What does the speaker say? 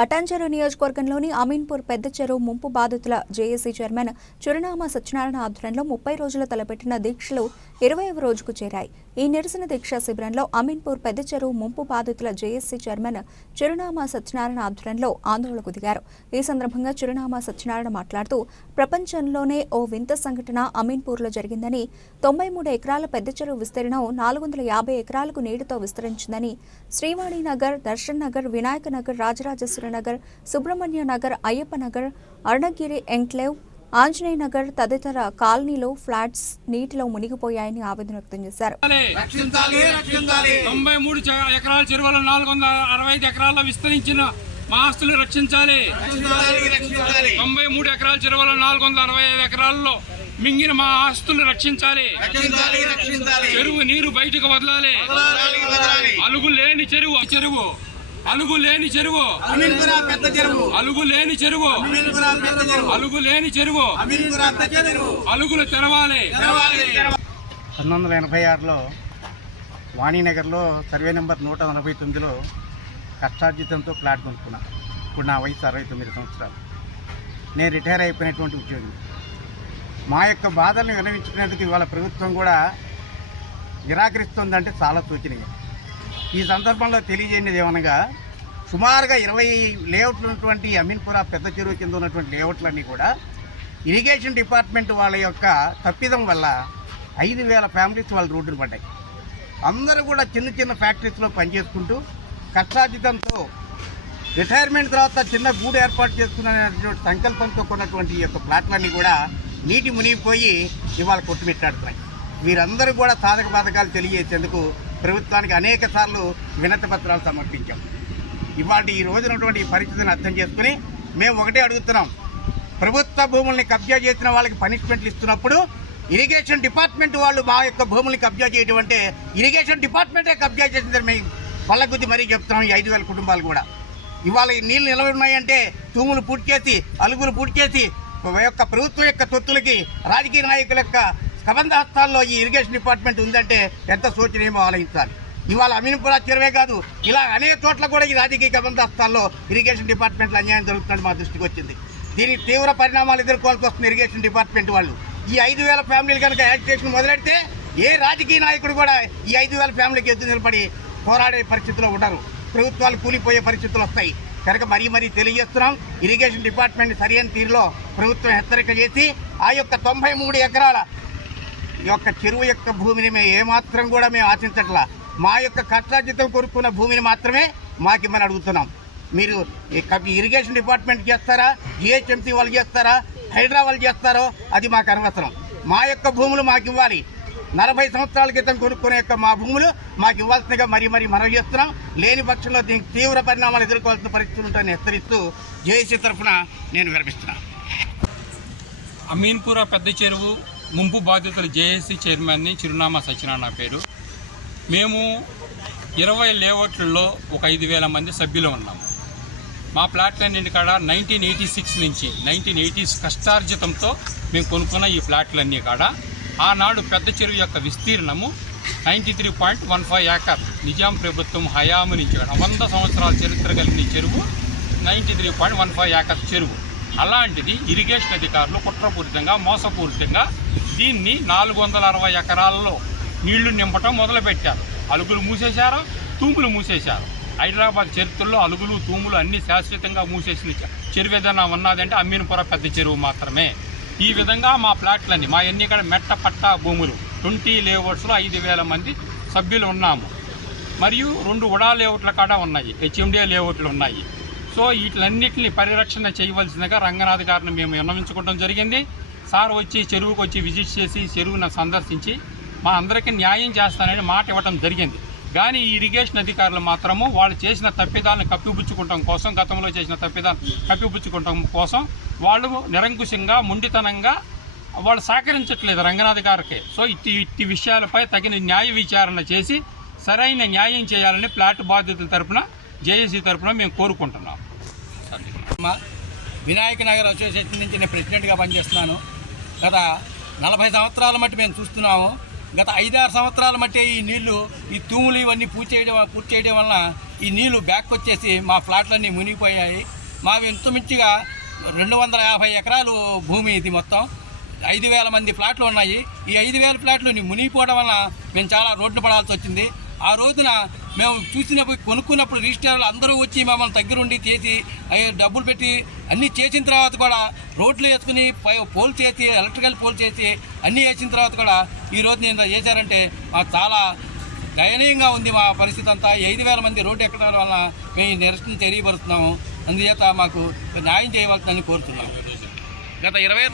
పటాన్చెరు నియోజకవర్గంలోని అమీన్పూర్ పెద్ద చెరువు ముంపు బాధితుల జేఏసీ చైర్మన్ చిరునామా సత్యనారాయణ ఆధ్వర్యంలో ముప్పై రోజులు తలపెట్టిన దీక్షలు ఇరవైవ రోజుకు చేరాయి. ఈ నిరసన దీక్షా శిబిరంలో అమీన్పూర్ పెద్ద చెరువు ముంపు బాధితుల జేఏసీ చైర్మన్ చిరునామా సత్యనారాయణ ఆధ్వర్యంలో ఆందోళనకు దిగారు. ఈ సందర్భంగా చిరునామా సత్యనారాయణ మాట్లాడుతూ ప్రపంచంలోనే ఓ వింత సంఘటన అమీన్పూర్లో జరిగిందని తొంభై మూడు ఎకరాల పెద్ద చెరువు విస్తీర్ణం నాలుగు వందల యాభై ఎకరాలకు నీటితో విస్తరించిందని శ్రీవాణి నగర్ దర్శన్ నగర్ వినాయక నగర్ రాజరాజేశ్వర నగర్ సుబ్రహ్మణ్య నగర్ అయ్యప్ప నగర్ అరుణగిరి ఎంక్లేవ్ ఆంజనేయ నగర్ తదితర కాలనీలో ఫ్లాట్స్ నీటిలో మునిగిపోయాయని ఆవేదన వ్యక్తం చేశారు. రక్షించాలి రక్షించాలి. తొంభై మూడు ఎకరాల చెరువుల నాలుగు వందల అరవై ఐదు ఎకరాల్లో విస్తరించిన మా ఆస్తులు రక్షించాలి. రక్షించాలి రక్షించాలి. తొంభై మూడు ఎకరాల చెరువుల నాలుగు వందల అరవై ఐదు ఎకరాల్లో మింగిన మా ఆస్తులు రక్షించాలి. రక్షించాలి రక్షించాలి. చెరువు నీరు బయటకు వదలాలి. వదలాలి వదలాలి. అలుగు లేని చెరువు చెరువు. అలుగు లేని చెరువు. అమీన్పురా పెద్ద చెరువు. అలుగు లేని చెరువు. అలుగు లేని చెరువు. అలుగులు తెరవాలి. పంతొమ్మిది వందల ఎనభై ఆరులో వాణినగర్లో సర్వే నెంబర్ నూట నలభై తొమ్మిదిలో కష్టార్జితంతో ప్లాట్ కొనుక్కున్నా ఇప్పుడు నా వయసు అరవై తొమ్మిది సంవత్సరాలు. నేను రిటైర్ అయిపోయినటువంటి ఉద్యోగి. మా యొక్క బాధలను వినవించుకునేందుకు ఇవాళ ప్రభుత్వం కూడా నిరాకరిస్తుందంటే చాలా సూచనీయం. ఈ సందర్భంలో తెలియజేయనిది ఏమనగా సుమారుగా ఇరవై లేఅవుట్లు ఉన్నటువంటి అమీన్పుర పెద్ద చెరువు కింద ఉన్నటువంటి లేఅవుట్లన్నీ కూడా ఇరిగేషన్ డిపార్ట్మెంట్ వాళ్ళ యొక్క తప్పిదం వల్ల ఐదు వేల ఫ్యామిలీస్ వాళ్ళ రోడ్డును పడ్డాయి. అందరూ కూడా చిన్న చిన్న ఫ్యాక్టరీస్లో పనిచేసుకుంటూ కష్టాజితంతో రిటైర్మెంట్ తర్వాత చిన్న గూడు ఏర్పాటు చేసుకున్నటువంటి సంకల్పంతో కొన్నటువంటి ఈ యొక్క ప్లాట్లన్నీ కూడా నీటి మునిగిపోయి ఇవాళ కొట్టుమిట్టాడుతున్నాయి. వీరందరూ కూడా సాధక బాధకాలు తెలియజేసేందుకు ప్రభుత్వానికి అనేక సార్లు వినతి పత్రాలు సమర్పించాం. ఇవాళ ఈ రోజునటువంటి పరిస్థితిని అర్థం చేసుకుని మేము ఒకటే అడుగుతున్నాం. ప్రభుత్వ భూముల్ని కబ్జా చేసిన వాళ్ళకి పనిష్మెంట్లు ఇస్తున్నప్పుడు ఇరిగేషన్ డిపార్ట్మెంట్ వాళ్ళు మా యొక్క భూముల్ని కబ్జా చేయడం అంటే ఇరిగేషన్ డిపార్ట్మెంటే కబ్జా చేసిందని మేము పళ్ళగుద్ది మరీ చెప్తున్నాం ఈ ఐదు వేల కుటుంబాలు కూడా. ఇవాళ ఈ నీళ్ళు ఉన్నాయంటే తూములు పూర్తి చేసి అలుగులు పూర్తి చేసి యొక్క ప్రభుత్వం యొక్క తొత్తులకి రాజకీయ నాయకుల యొక్క కబంధ హస్తాల్లో ఈ ఇరిగేషన్ డిపార్ట్మెంట్ ఉందంటే ఎంత శోచనీయమో ఆలోచించాలి. ఇవాళ అమీన్పురా చెరువే కాదు ఇలా అనేక చోట్ల కూడా ఈ రాజకీయ కబంధ హస్తాల్లో ఇరిగేషన్ డిపార్ట్మెంట్లో అన్యాయం జరుగుతుందని మా దృష్టికి వచ్చింది. దీనికి తీవ్ర పరిణామాలు ఎదుర్కోవాల్సి వస్తుంది ఇరిగేషన్ డిపార్ట్మెంట్ వాళ్ళు. ఈ ఐదు వేల ఫ్యామిలీలు కనుక యాక్టివేషన్ మొదలెడితే ఏ రాజకీయ నాయకుడు కూడా ఈ ఐదు వేల ఫ్యామిలీకి ఎదురు నిలబడి పోరాడే పరిస్థితిలో ఉండరు. ప్రభుత్వాలు కూలిపోయే పరిస్థితులు వస్తాయి. కనుక మరీ మరీ తెలియజేస్తున్నాం ఇరిగేషన్ డిపార్ట్మెంట్ సరైన తీరులో ప్రభుత్వం హెచ్చరిక చేసి ఆ యొక్క తొంభై మూడు ఎకరాల యొక్క చెరువు యొక్క భూమిని మేము ఏమాత్రం కూడా మేము ఆశించట్లా. మా యొక్క కష్టార్జితం కొనుక్కున్న భూమిని మాత్రమే మాకు ఇమ్మని అడుగుతున్నాం. మీరు ఈ ఇరిగేషన్ డిపార్ట్మెంట్ చేస్తారా? జిహెచ్ఎంసీ వాళ్ళు చేస్తారా? హైడ్రా వాళ్ళు చేస్తారో? అది మాకు అనవసరం. మా యొక్క భూములు మాకు ఇవ్వాలి. నలభై సంవత్సరాల క్రితం కొనుక్కునే యొక్క మా భూములు మాకు ఇవ్వాల్సిందిగా మరీ మరీ మనవి చేస్తున్నాం. లేని పక్షంలో దీనికి తీవ్ర పరిణామాలు ఎదుర్కోవాల్సిన పరిస్థితులు ఉంటాయని హెచ్చరిస్తూ జేఏసీ తరఫున నేను విరమిస్తున్నాను. అమీన్పుర పెద్ద చెరువు ముంపు బాధితుల జేఏసీ చైర్మన్ని చిరునామా సత్యనారాయణ పేరు. మేము ఇరవై లేఅవుట్లలో ఒక ఐదు వేల మంది సభ్యులు ఉన్నాము మా ప్లాట్లన్నింటి కాడ నైన్టీన్ ఎయిటీ సిక్స్ నుంచి నైన్టీన్ ఎయిటీస్ కష్టార్జితంతో మేము కొనుక్కున్న ఈ ప్లాట్లన్నీ కాడ ఆనాడు పెద్ద చెరువు యొక్క విస్తీర్ణము ninety three point one five acre Nizam ప్రభుత్వం హయాము నుంచి వంద సంవత్సరాల చరిత్ర కలిగిన చెరువు ninety three point one five acre చెరువు. అలాంటిది ఇరిగేషన్ అధికారులు కుట్రపూరితంగా మోసపూరితంగా దీన్ని నాలుగు వందల అరవై ఎకరాల్లో నీళ్ళు నింపటం మొదలుపెట్టారు. అలుగులు మూసేశారు? తూములు మూసేశారు. హైదరాబాద్ చరిత్రలో అలుగులు తూములు అన్నీ శాశ్వతంగా మూసేసిన చెరువు ఏదైనా ఉన్నదంటే అమ్మీనపుర పెద్ద చెరువు మాత్రమే. ఈ విధంగా మా ప్లాట్లన్నీ మా ఎన్ని ఇక్కడ మెట్ట పట్ట భూములు ట్వంటీ లేఅవుట్స్లో ఐదు వేల మంది సభ్యులు ఉన్నాము. మరియు రెండు ఉడా లేఅవుట్ల కాడ ఉన్నాయి. హెచ్ఎండిఏ లేఅవుట్లు ఉన్నాయి. సో వీటిలన్నింటినీ పరిరక్షణ చేయవలసిందిగా రంగనాథ్ గారిని మేము విన్నవించుకోవడం జరిగింది. సార్ వచ్చి చెరువుకు వచ్చి విజిట్ చేసి చెరువును సందర్శించి మా అందరికీ న్యాయం చేస్తానని మాట ఇవ్వడం జరిగింది. కానీ ఈ ఇరిగేషన్ అధికారులు మాత్రము వాళ్ళు చేసిన తప్పిదాలను కప్పిపుచ్చుకోవడం కోసం గతంలో చేసిన తప్పిదాన్ని కప్పిపుచ్చుకోవడం కోసం వాళ్ళు నిరంకుశంగా ముండితనంగా వాళ్ళు సహకరించట్లేదు రంగనాథ్ గారికి. సో ఇట్టి ఇట్టి విషయాలపై తగిన న్యాయ విచారణ చేసి సరైన న్యాయం చేయాలని ప్లాట్ బాధితుల తరపున జేఏసీ తరఫున మేము కోరుకుంటున్నాం. వినాయక నగర్ అసోసియేషన్ నుంచి నేను ప్రెసిడెంట్గా పనిచేస్తున్నాను. గత నలభై సంవత్సరాల మట్టి మేము చూస్తున్నాము. గత ఐదారు సంవత్సరాల మట్టి ఈ నీళ్ళు ఈ తూములు ఇవన్నీ పూర్తి చేయడం పూర్తి చేయడం వలన ఈ నీళ్ళు బ్యాక్ వచ్చేసి మా ఫ్లాట్లన్నీ మునిగిపోయాయి. మావి ఇంచుమించుగా రెండు వందల యాభై ఎకరాలు భూమి ఇది మొత్తం. ఐదు వేల మంది ఫ్లాట్లు ఉన్నాయి. ఈ ఐదు వేల ఫ్లాట్లు మునిగిపోవడం వల్ల మేము చాలా రోడ్డు పడాల్సి వచ్చింది. ఆ రోజున మేము చూసినప్పుడు కొనుక్కున్నప్పుడు రిజిస్ట్రార్లు అందరూ వచ్చి మమ్మల్ని దగ్గరుండి చేసి డబ్బులు పెట్టి అన్నీ చేసిన తర్వాత కూడా రోడ్లు వేసుకుని పై పోల్ చేసి ఎలక్ట్రికల్ పోల్ చేసి అన్నీ వేసిన తర్వాత కూడా ఈ నేను చేశారంటే మాకు చాలా దయనీయంగా ఉంది మా పరిస్థితి అంతా. ఐదు వేల మంది రోడ్డు ఎక్కడం వలన మేము ఈ నిరసన తెలియపరుస్తున్నాము. అందుచేత మాకు న్యాయం చేయవలసిందని కోరుతున్నాము. గత ఇరవై